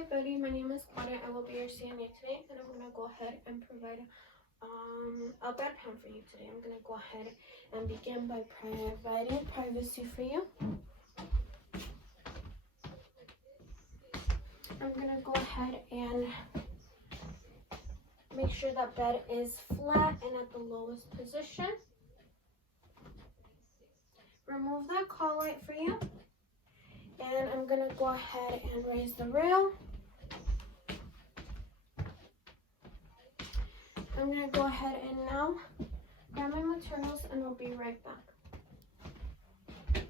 Hi buddy, my name is Claudia. I will be your CNA today, and I'm gonna go ahead and provide a bedpan for you today. I'm gonna go ahead and begin by providing privacy for you. I'm gonna go ahead and make sure that bed is flat and at the lowest position. Remove that call light for you, and I'm gonna go ahead and raise the rail. I'm gonna go ahead and now grab my materials and I'll be right back. I'm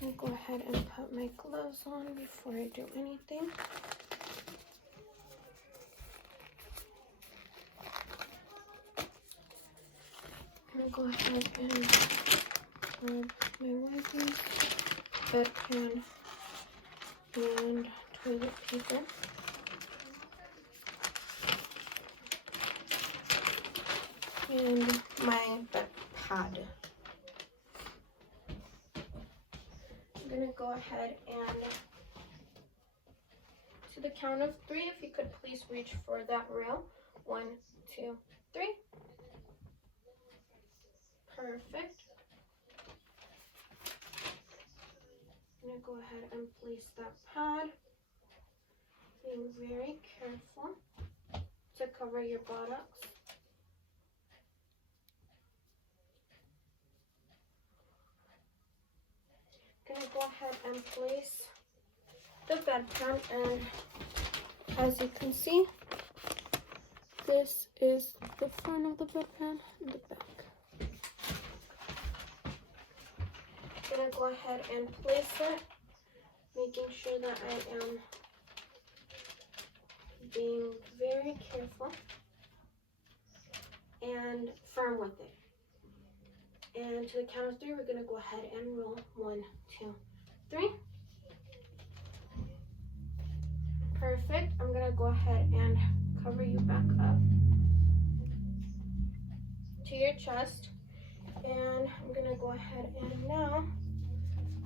gonna go ahead and put my gloves on before I do anything. I'm gonna go ahead and grab my wipes, bedpan, and toilet paper. And my bed pad. I'm gonna go ahead and to the count of 3, if you could please reach for that rail. 1, 2, 3. Perfect. I'm gonna go ahead and place that pad, being very careful to cover your buttocks. Gonna go ahead and place the bedpan, and as you can see, this is the front of the bedpan and the back. Gonna go ahead and place it, making sure that I am being very careful and firm with it. And to the count of 3, we're gonna go ahead and roll. 1, 2, 3. Perfect. I'm gonna go ahead and cover you back up to your chest. And I'm gonna go ahead and now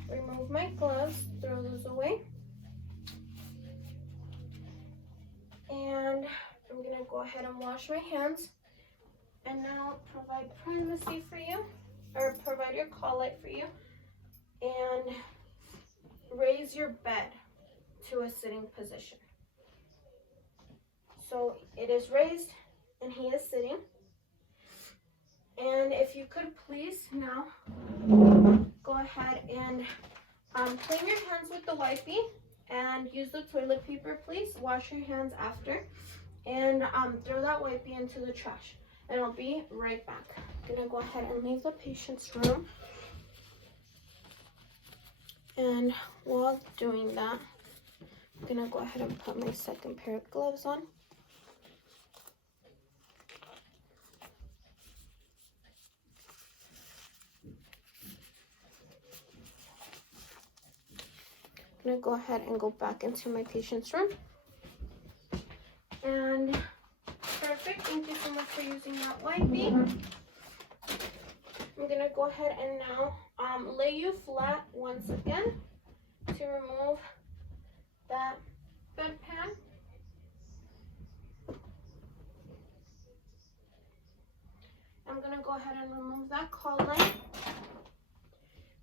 remove my gloves, throw those away. And I'm gonna go ahead and wash my hands. And now provide privacy for you, or provide your call light for you. And raise your bed to a sitting position. So it is raised and he is sitting. And if you could please now go ahead and clean your hands with the wipey and use the toilet paper, please. Wash your hands after and throw that wipey into the trash. And I'll be right back. I'm gonna go ahead and leave the patient's room. And while doing that, I'm gonna go ahead and put my second pair of gloves on. I'm gonna go ahead and go back into my patient's room. And perfect, thank you so much for using that wipey. I'm gonna go ahead and now lay you flat once again to remove that bedpan. I'm gonna go ahead and remove that call light.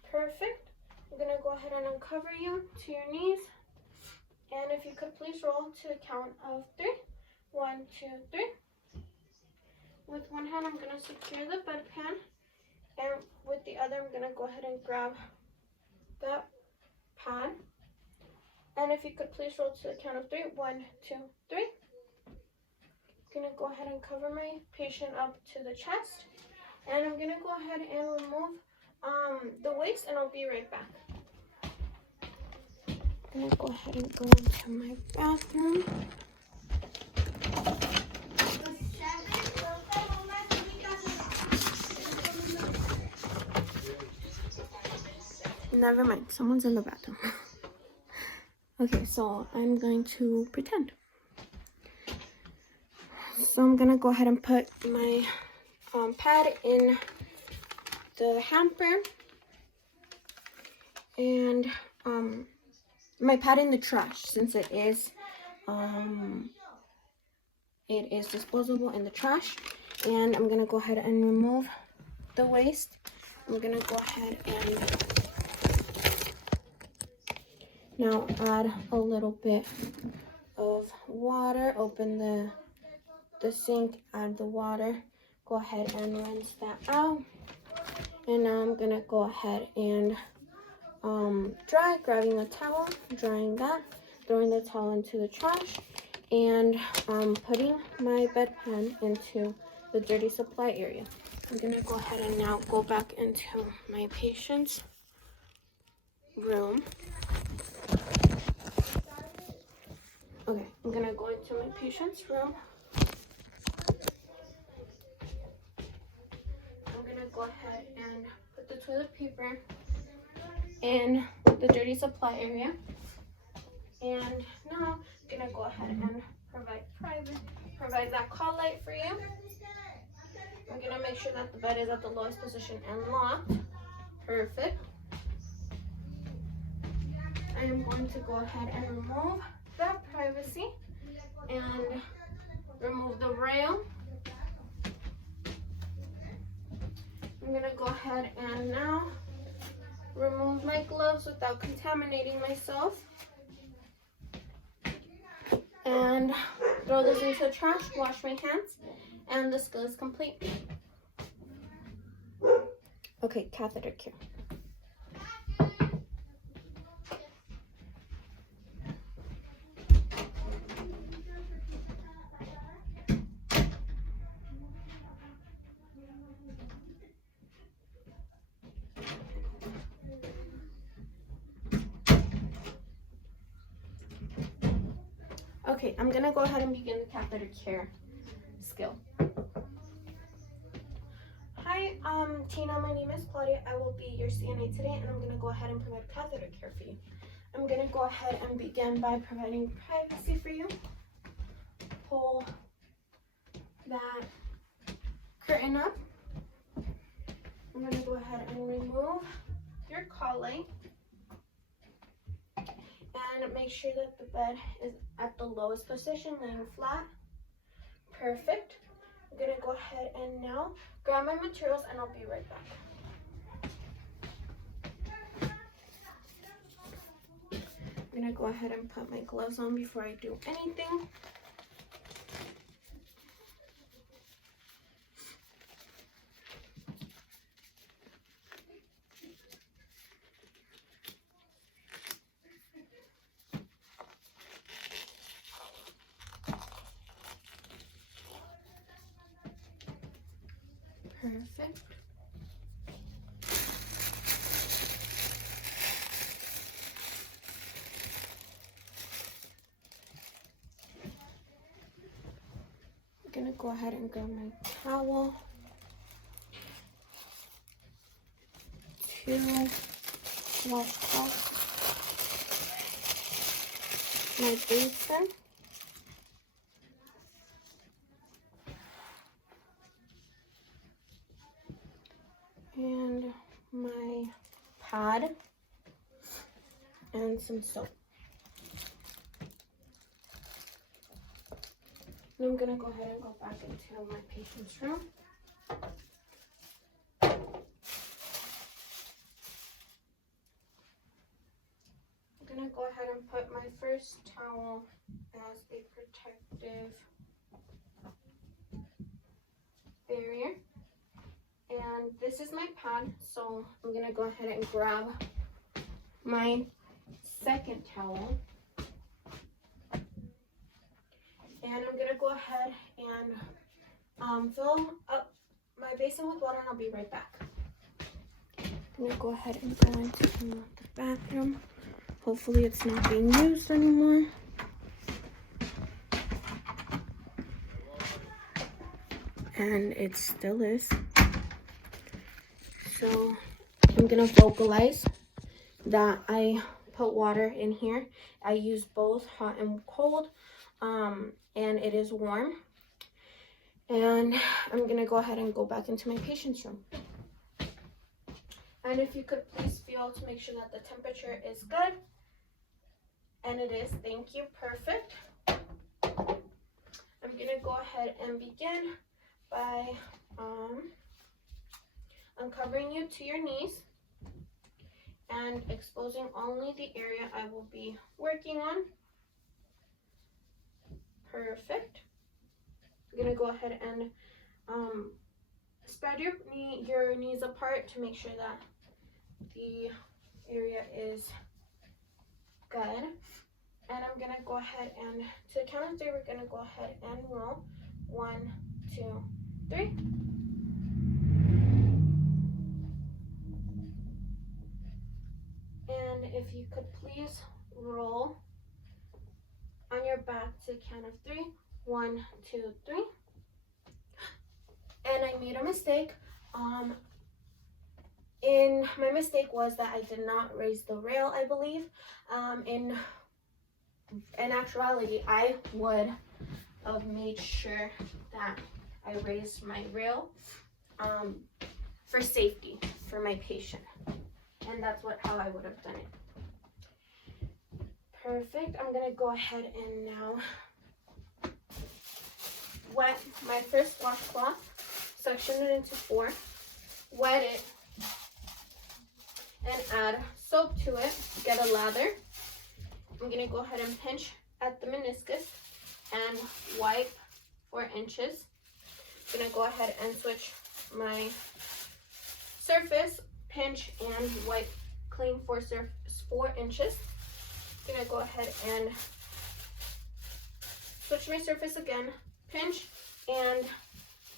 Perfect. I'm gonna go ahead and uncover you to your knees. And if you could please roll to the count of 3. 1, 2, 3. With one hand, I'm gonna secure the bedpan. And with the other, I'm gonna go ahead and grab that pad. And if you could please roll to the count of 3. 1, 2, 3. I'm gonna go ahead and cover my patient up to the chest. And I'm gonna go ahead and remove the weights, and I'll be right back. I'm gonna go ahead and go into my bathroom. Never mind, someone's in the bathroom. Okay, so I'm going to pretend. So I'm gonna go ahead and put my pad in the hamper and my pad in the trash, since it is it is disposable in the trash. And I'm gonna go ahead and remove the waste. I'm gonna go ahead and now add a little bit of water. Open the sink, add the water, go ahead and rinse that out. And now I'm gonna go ahead and dry, grabbing a towel, drying that, throwing the towel into the trash, and putting my bedpan into the dirty supply area. I'm gonna go ahead and now go back into my patient's room. Okay, I'm gonna go into my patient's room. I'm gonna go ahead and put the toilet paper in the dirty supply area. And now I'm gonna go ahead and provide that call light for you. I'm gonna make sure that the bed is at the lowest position and locked. Perfect. I am going to go ahead and remove that privacy and remove the rail. I'm gonna go ahead and now remove my gloves without contaminating myself. And throw this into the trash, wash my hands, and the skill is complete. Okay, catheter care. Okay, I'm gonna go ahead and begin the catheter care skill. Hi, Tina, my name is Claudia. I will be your CNA today, and I'm gonna go ahead and provide catheter care for you. I'm gonna go ahead and begin by providing privacy for you. Pull that curtain up. I'm gonna go ahead and remove your call light. And make sure that the bed is at the lowest position, laying flat. Perfect. I'm gonna go ahead and now grab my materials and I'll be right back. I'm gonna go ahead and put my gloves on before I do anything. Perfect. I'm gonna go ahead and grab my towel to wash off my basin. And my pad and some soap. And I'm gonna go ahead and go back into my patient's room. I'm gonna go ahead and put my first towel as a protective barrier. And this is my pad, so I'm gonna go ahead and grab my second towel. And I'm gonna go ahead and fill up my basin with water and I'll be right back. I'm gonna go ahead and go into the bathroom. Hopefully it's not being used anymore. And it still is. So I'm gonna vocalize that I put water in here. I use both hot and cold, and it is warm. And I'm gonna go ahead and go back into my patient's room. And if you could please feel to make sure that the temperature is good. And it is, thank you, perfect. I'm gonna go ahead and begin by uncovering you to your knees and exposing only the area I will be working on. Perfect. I'm gonna go ahead and spread your knees apart to make sure that the area is good. And I'm gonna go ahead and to the count of 3, we're gonna go ahead and roll. 1, 2, 3. And if you could please roll on your back to the count of 3. 1, 2, 3. And I made a mistake. My mistake was that I did not raise the rail, I believe. In actuality, I would have made sure that I raised my rail for safety for my patient. And that's how I would have done it. Perfect. I'm gonna go ahead and now wet my first washcloth, section it into 4, wet it, and add soap to it. Get a lather. I'm gonna go ahead and pinch at the meniscus and wipe 4 inches. I'm gonna go ahead and switch my surface, pinch and wipe clean 4 inches. I'm gonna go ahead and switch my surface again, pinch and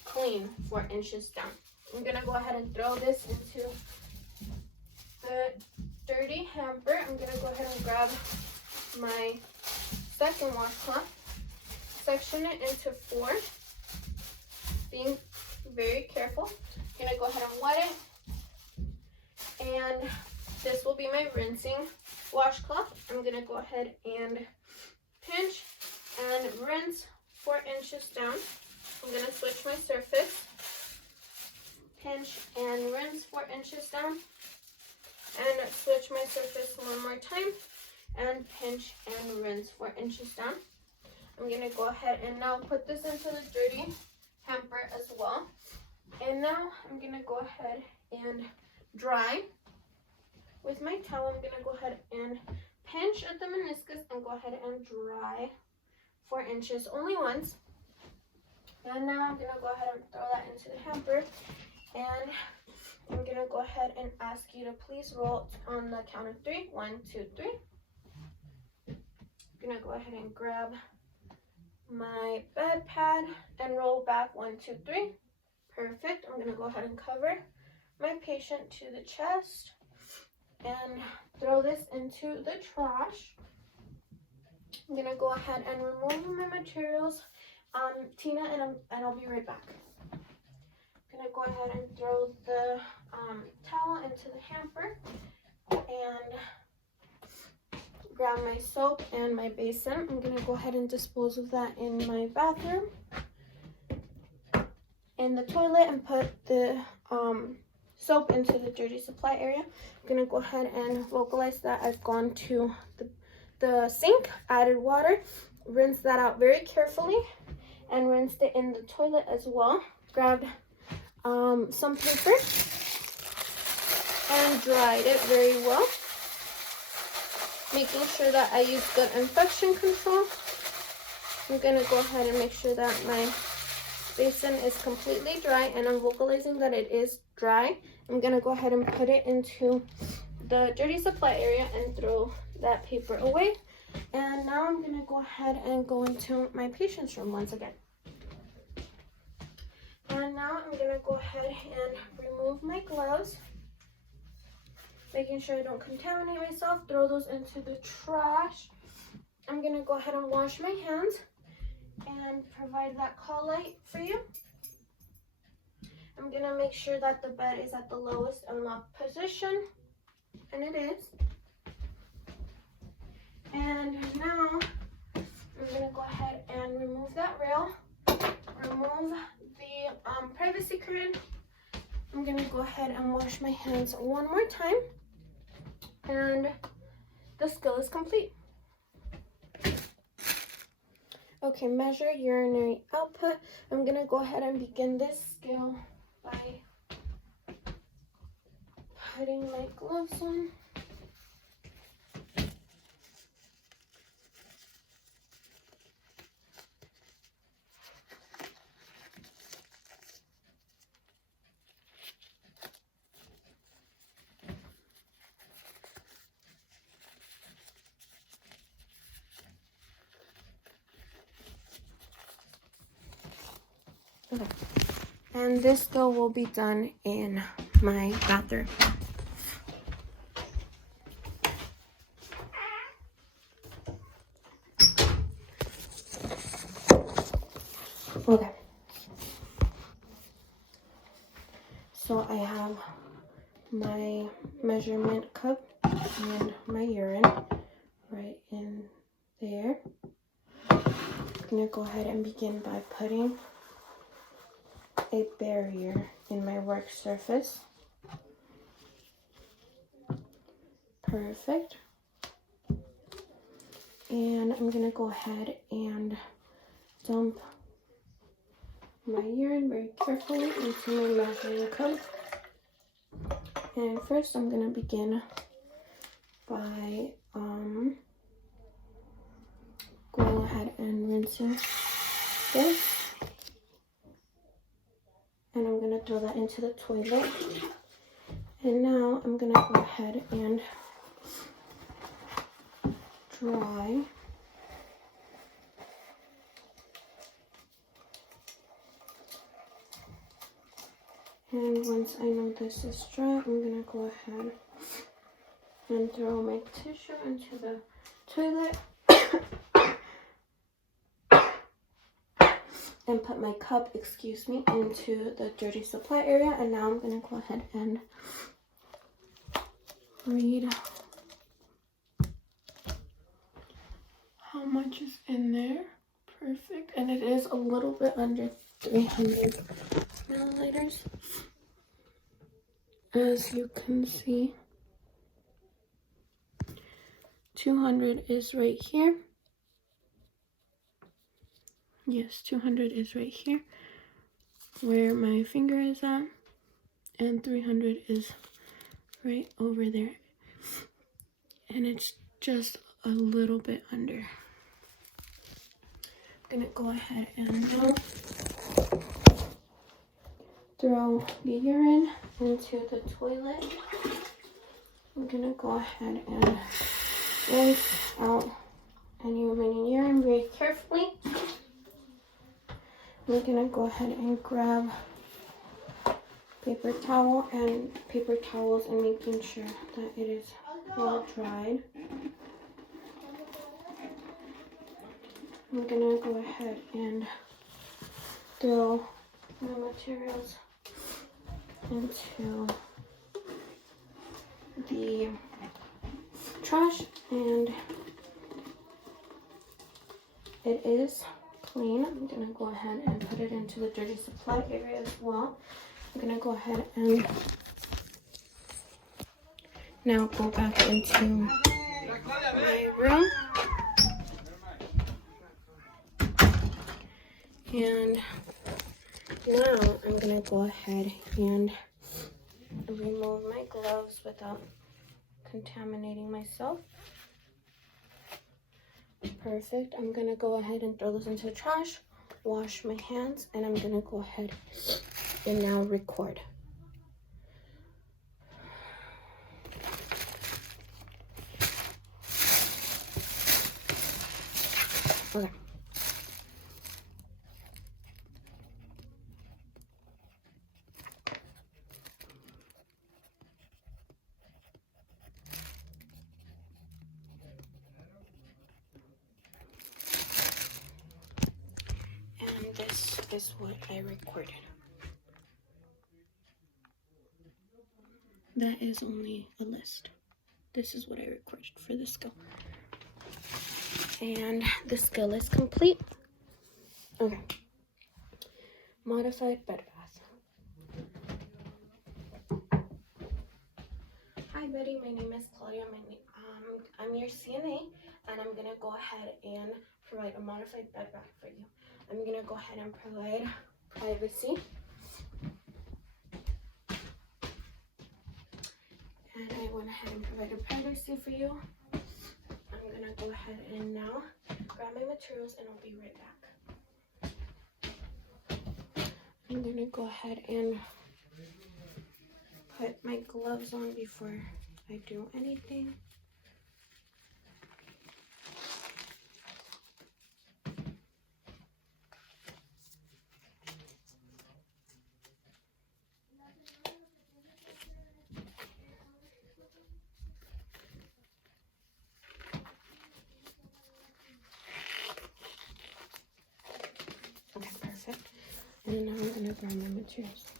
clean 4 inches down. I'm gonna go ahead and throw this into the dirty hamper. I'm gonna go ahead and grab my second washcloth, section it into 4, being very careful. I'm gonna go ahead and wet it, and this will be my rinsing washcloth. I'm gonna go ahead and pinch and rinse 4 inches down. I'm gonna switch my surface, pinch and rinse 4 inches down, and switch my surface one more time and pinch and rinse 4 inches down. I'm gonna go ahead and now put this into the dirty hamper as well. And now I'm gonna go ahead and dry with my towel. I'm gonna go ahead and pinch at the meniscus and go ahead and dry 4 inches only once. And now I'm gonna go ahead and throw that into the hamper, and I'm gonna go ahead and ask you to please roll on the count of 3. 1, 2, 3. I'm gonna go ahead and grab my bed pad and roll back 1, 2, 3. Perfect. I'm gonna go ahead and cover my patient to the chest and throw this into the trash. I'm gonna go ahead and remove my materials, Tina, and I'll be right back. I'm gonna go ahead and throw the towel into the hamper and grab my soap and my basin. I'm gonna go ahead and dispose of that in my bathroom, in the toilet, and put the soap into the dirty supply area. I'm gonna go ahead and vocalize that I've gone to the sink, added water, rinsed that out very carefully, and rinsed it in the toilet as well. Grabbed some paper and dried it very well, making sure that I use good infection control. I'm gonna go ahead and make sure that my basin is completely dry, and I'm vocalizing that it is dry. I'm gonna go ahead and put it into the dirty supply area and throw that paper away. And now I'm gonna go ahead and go into my patient's room once again. And now I'm gonna go ahead and remove my gloves, making sure I don't contaminate myself. Throw those into the trash. I'm gonna go ahead and wash my hands and provide that call light for you. I'm gonna make sure that the bed is at the lowest unlocked position, and it is. And now I'm gonna go ahead and remove that rail, remove the privacy curtain. I'm gonna go ahead and wash my hands one more time, and the skill is complete. Okay, measure urinary output. I'm gonna go ahead and begin this scale by putting my gloves on. Okay. And this scale will be done in my bathroom. Okay. So I have my measurement cup and my urine right in there. I'm gonna go ahead and begin by putting a barrier in my work surface. Perfect. And I'm gonna go ahead and dump my urine very carefully into my measuring cup. And first I'm gonna begin by going ahead and rinsing this. And I'm gonna throw that into the toilet. And now I'm gonna go ahead and dry and once I know this is dry, I'm gonna go ahead and throw my tissue into the toilet and put my cup, into the dirty supply area. And now I'm gonna go ahead and read how much is in there. Perfect. And it is a little bit under 300 milliliters. As you can see, 200 is right here. Yes, 200 is right here where my finger is at, and 300 is right over there, and it's just a little bit under. I'm gonna go ahead and now throw the urine into the toilet. I'm gonna go ahead and rinse out any remaining urine very carefully. I'm gonna go ahead and grab paper towel and paper towels and making sure that it is well dried. I'm gonna go ahead and throw my materials into the trash, and it is clean. I'm gonna go ahead and put it into the dirty supply area as well. I'm gonna go ahead and now go back into my room. And now I'm gonna go ahead and remove my gloves without contaminating myself. Perfect. I'm gonna go ahead and throw this into the trash, wash my hands, and I'm gonna go ahead and now record. Okay. And this is what I recorded. That is only a list. This is what I recorded for the skill. And the skill is complete. Okay. Modified bed bath. Hi Betty, my name is Claudia. I'm your CNA, and I'm gonna go ahead and provide a modified bed bath for you. I'm gonna go ahead and provide privacy. And I went ahead and provided privacy for you. I'm gonna go ahead and now grab my materials and I'll be right back. I'm gonna go ahead and put my gloves on before I do anything. Okay, perfect. And now I'm gonna grab my materials.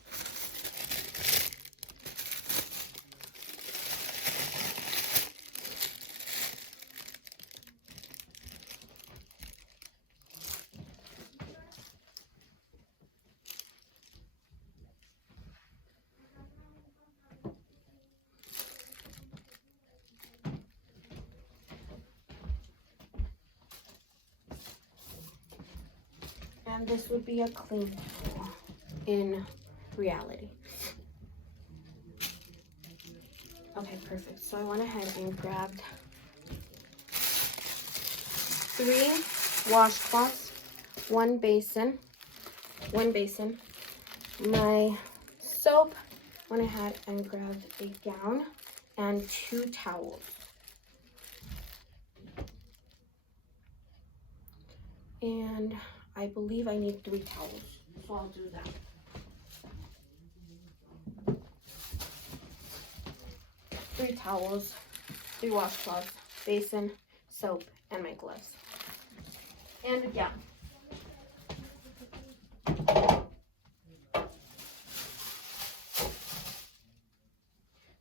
And this would be a clean towel in reality. Okay, perfect. So I went ahead and grabbed 3 washcloths, one basin, my soap, went ahead and grabbed a gown, and 2 towels. And I believe I need 3 towels, so I'll do that. Three towels, 3 washcloths, basin, soap, and my gloves. And a gown.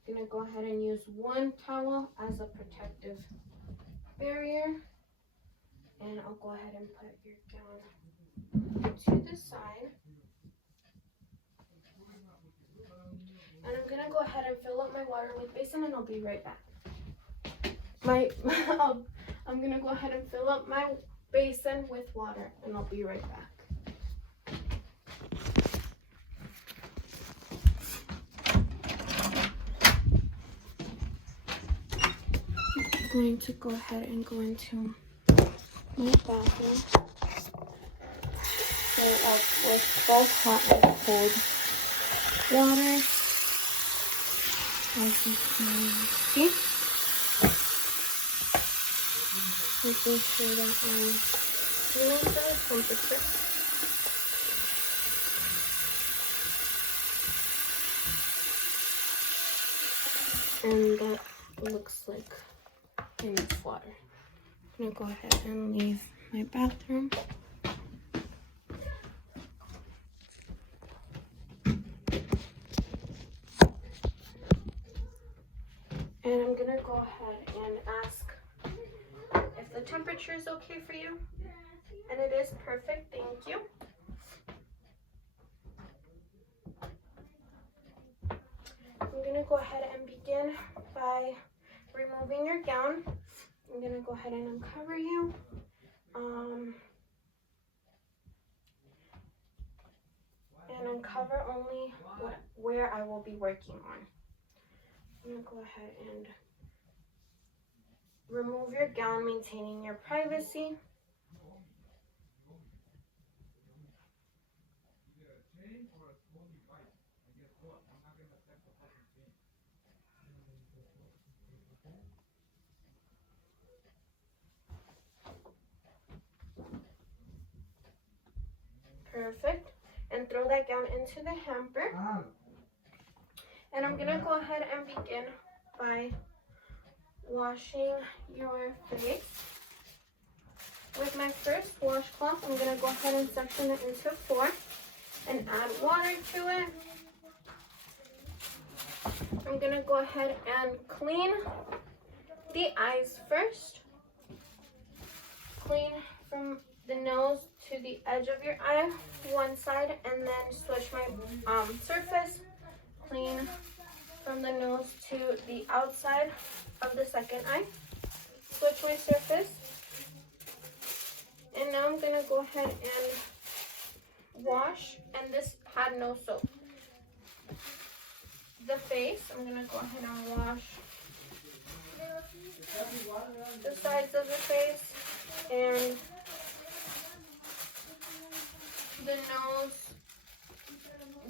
I'm gonna go ahead and use 1 towel as a protective barrier. And I'll go ahead and put your gown to the side. And I'm gonna go ahead and fill up my water with basin and I'll be right back. I'm gonna go ahead and fill up my basin with water and I'll be right back. I'm going to go ahead and go into my bathroom. Fill up with both hot and cold water. As you can see, making sure that I'm feeling for the temperature. And that looks like enough water. I'm gonna go ahead and leave my bathroom. And I'm gonna go ahead and ask if the temperature is okay for you. And it is perfect, thank you. I'm gonna go ahead and begin by removing your gown. I'm gonna go ahead and uncover you. And uncover only where I will be working on. I'm gonna go ahead and remove your gown, maintaining your privacy. Perfect. And throw that gown into the hamper. And I'm gonna go ahead and begin by washing your face. With my first washcloth, I'm gonna go ahead and section it into 4 and add water to it. I'm gonna go ahead and clean the eyes first. Clean from the nose to the edge of your eye, one side, and then switch my surface. Clean from the nose to the outside of the second eye. Switch my surface. wash, and this had no soap. The face, I'm gonna go ahead and wash the sides of the face and the nose,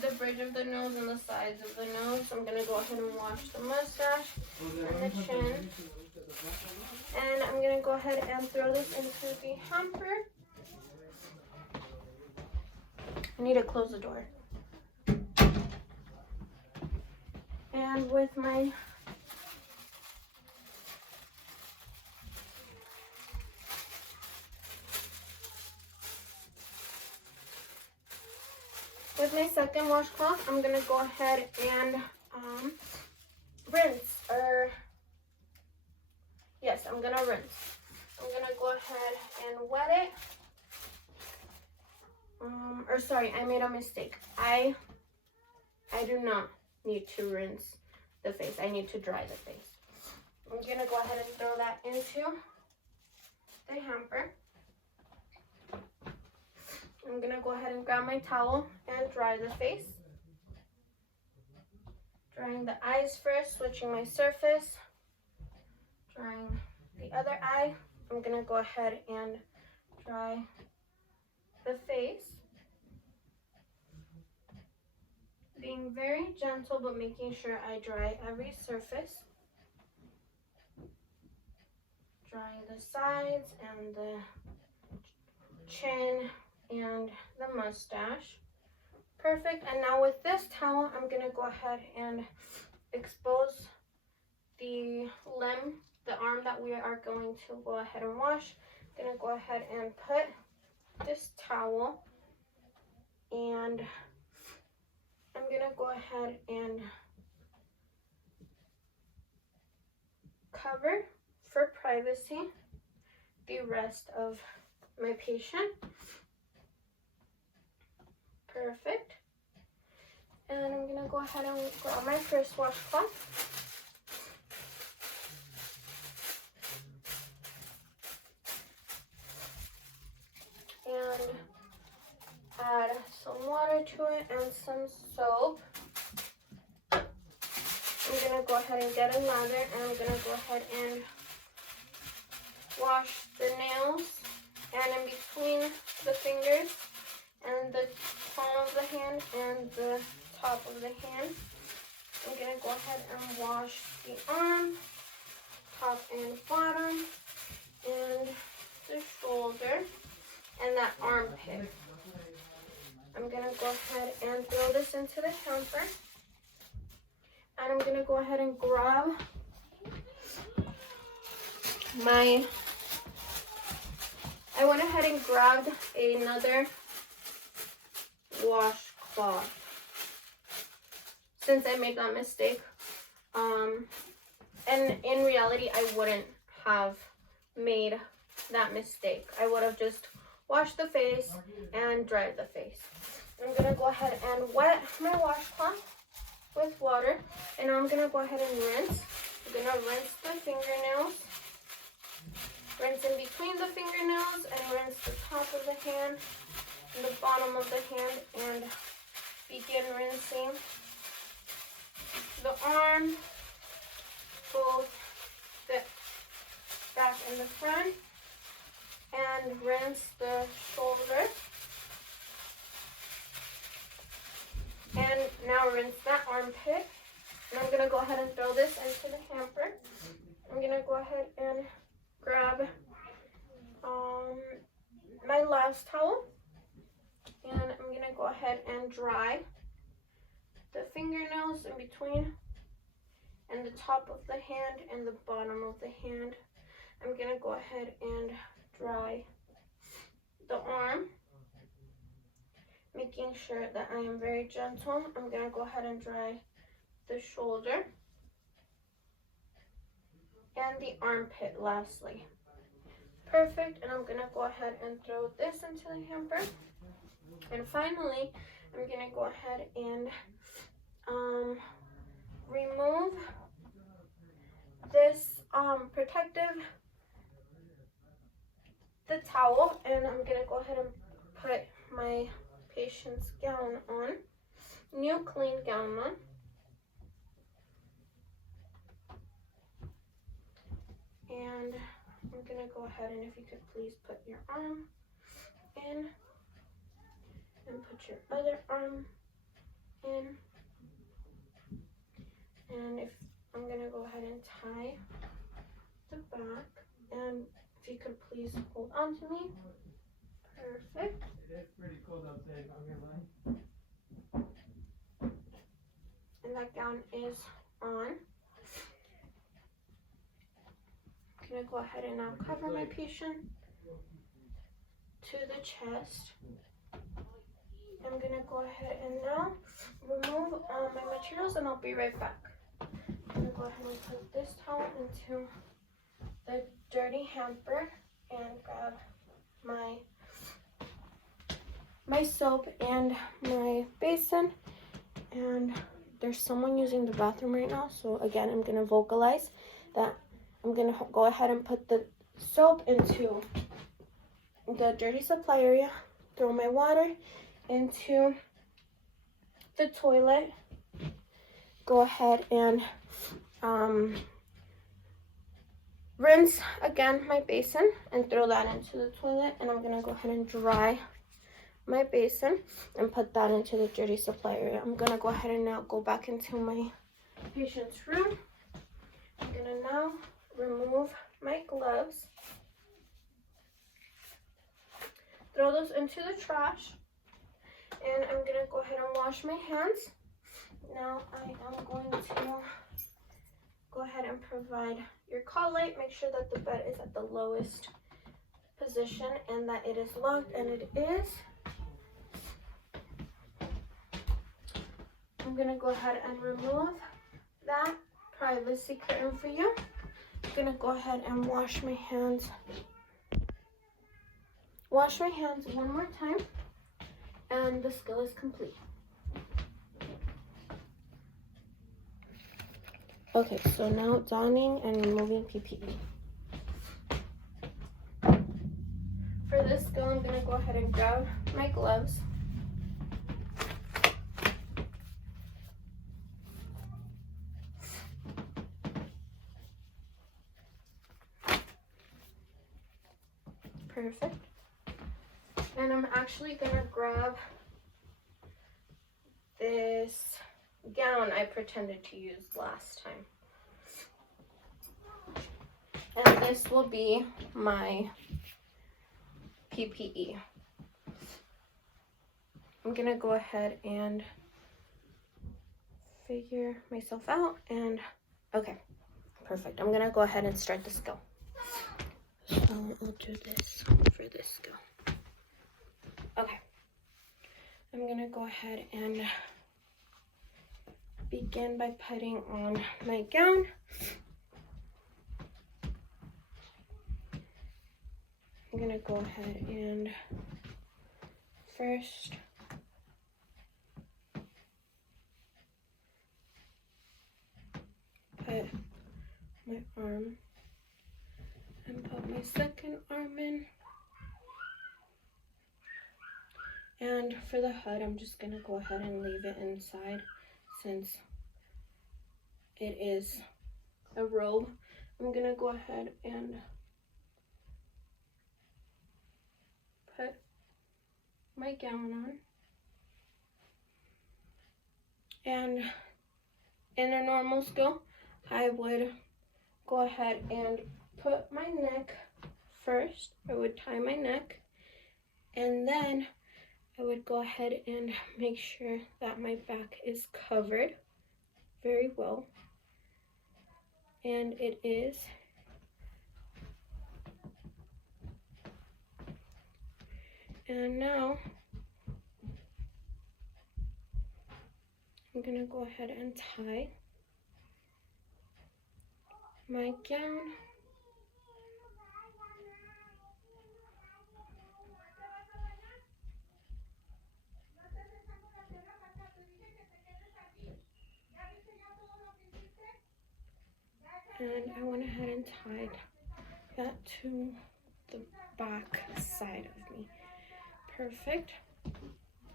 the bridge of the nose and the sides of the nose. I'm gonna go ahead and wash the mustache and the chin. And I'm gonna go ahead and throw this into the hamper. I need to close the door. And with my second washcloth, I'm gonna go ahead and rinse. Yes, I'm gonna rinse. I'm gonna go ahead and wet it. I made a mistake. I do not need to rinse the face. I need to dry the face. I'm gonna go ahead and throw that into the hamper. I'm gonna go ahead and grab my towel and dry the face. Drying the eyes first, switching my surface. Drying the other eye. I'm gonna go ahead and dry the face. Being very gentle, but making sure I dry every surface. Drying the sides and the chin and the mustache. Perfect. And now with this towel, I'm gonna go ahead and expose the limb, the arm that we are going to go ahead and wash. I'm gonna go ahead and put this towel, and I'm gonna go ahead and cover for privacy the rest of my patient. Perfect. And I'm gonna go ahead and grab my first washcloth. And add some water to it and some soap. I'm gonna go ahead and get a lather, and I'm gonna go ahead and wash the nails and in between the fingers and the palm of the hand and the top of the hand. I'm gonna go ahead and wash the arm, top and bottom, and the shoulder and that armpit. I'm gonna go ahead and throw this into the hamper. And I'm gonna go ahead and grab I went ahead and grabbed another washcloth since I made that mistake. And in reality, I wouldn't have made that mistake. I would have just washed the face and dried the face. I'm gonna go ahead and wet my washcloth with water, and now I'm gonna go ahead and rinse. I'm gonna rinse the fingernails, rinse in between the fingernails, and rinse the top of the hand and the bottom of the hand, and begin rinsing the arm, both the back and the front, and rinse the shoulder. And now rinse that armpit. And I'm gonna go ahead and throw this into the hamper. I'm gonna go ahead and grab my last towel, and I'm gonna go ahead and dry the fingernails in between and the top of the hand and the bottom of the hand. I'm gonna go ahead and dry the arm, making sure that I am very gentle. I'm gonna go ahead and dry the shoulder and the armpit lastly. Perfect. And I'm gonna go ahead and throw this into the hamper. And finally, I'm gonna go ahead and remove this the towel, and I'm gonna go ahead and put my patient's gown on, new clean gown on. And I'm gonna go ahead and if you could please put your arm in and put your other arm in. And if I'm gonna go ahead and tie the back, and if you could please hold on to me. Perfect. It is pretty cold outside, I'm gonna lie. And that gown is on. I'm gonna go ahead and now cover my patient to the chest. I'm gonna go ahead and now remove my materials and I'll be right back. I'm gonna go ahead and put this towel into the dirty hamper and grab my soap and my basin. And there's someone using the bathroom right now, so again I'm gonna vocalize that I'm gonna go ahead and put the soap into the dirty supply area, throw my water into the toilet, go ahead and rinse again my basin and throw that into the toilet. And I'm gonna go ahead and dry my basin and put that into the dirty supply area. I'm gonna go ahead and now go back into my patient's room. I'm gonna now remove my gloves, throw those into the trash, and I'm gonna go ahead and wash my hands. Now I am going to go ahead and provide your call light. Make sure that the bed is at the lowest position and that it is locked, and it is. I'm gonna go ahead and remove that privacy curtain for you. I'm gonna go ahead and wash my hands. Wash my hands one more time, and the skill is complete. Okay, so now donning and removing PPE. For this skill, I'm gonna go ahead and grab my gloves. Perfect. And I'm actually gonna grab this gown I pretended to use last time. And this will be my PPE. I'm gonna go ahead and figure myself out, and okay, perfect. I'm gonna go ahead and start the skill. So I'll do this for this skill. Okay, I'm gonna go ahead and begin by putting on my gown. I'm gonna go ahead and first put my arm and put my second arm in. And for the hood, I'm just gonna go ahead and leave it inside since it is a robe. I'm gonna go ahead and put my gown on. And in a normal skill, I would go ahead and put my neck first. I would tie my neck, and then I would go ahead and make sure that my back is covered very well. And it is. And now I'm gonna go ahead and tie my gown. And I went ahead and tied that to the back side of me. Perfect.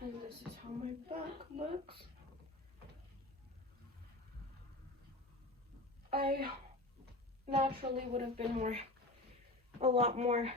And this is how my back looks. I naturally would have been a lot more